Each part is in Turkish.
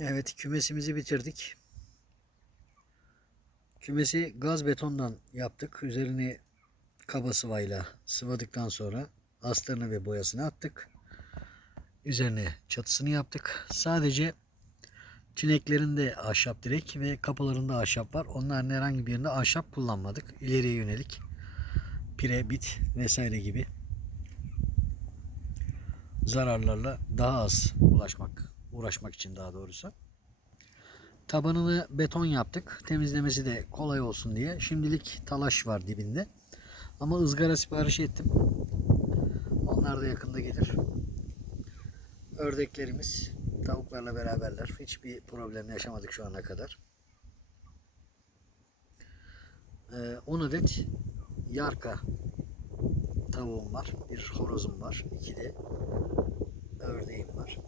Evet kümesimizi bitirdik. Kümesi gaz betondan yaptık. Üzerini kaba sıvayla sıvadıktan sonra astarını ve boyasını attık. Üzerine çatısını yaptık. Sadece tüneklerinde ahşap direk ve kapılarında ahşap var. Onların herhangi bir yerinde ahşap kullanmadık. İleriye yönelik pire, bit vesaire gibi zararlarla daha az ulaşmak, uğraşmak için daha doğrusu. Tabanını beton yaptık. Temizlemesi de kolay olsun diye. Şimdilik talaş var dibinde. Ama ızgara sipariş ettim. Onlar da yakında gelir. Ördeklerimiz tavuklarla beraberler. Hiçbir problem yaşamadık şu ana kadar. Ee, 10 adet yarka tavuğum var. Bir horozum var. iki de ördeğim var.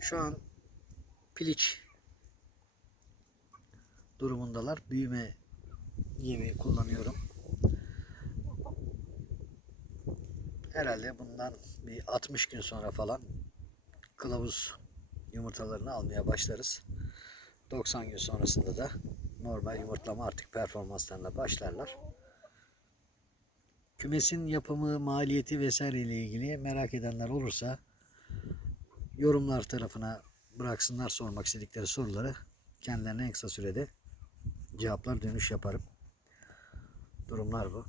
Şu an piliç durumundalar. Büyüme yemi kullanıyorum. Herhalde bundan bir 60 gün sonra falan kılavuz yumurtalarını almaya başlarız. 90 gün sonrasında da normal yumurtlama artık performanslarına başlarlar. Kümesin yapımı, maliyeti vesaire ile ilgili merak edenler olursa yorumlar tarafına bıraksınlar sormak istedikleri soruları kendilerine en kısa sürede cevaplar dönüş yaparım. Durumlar bu.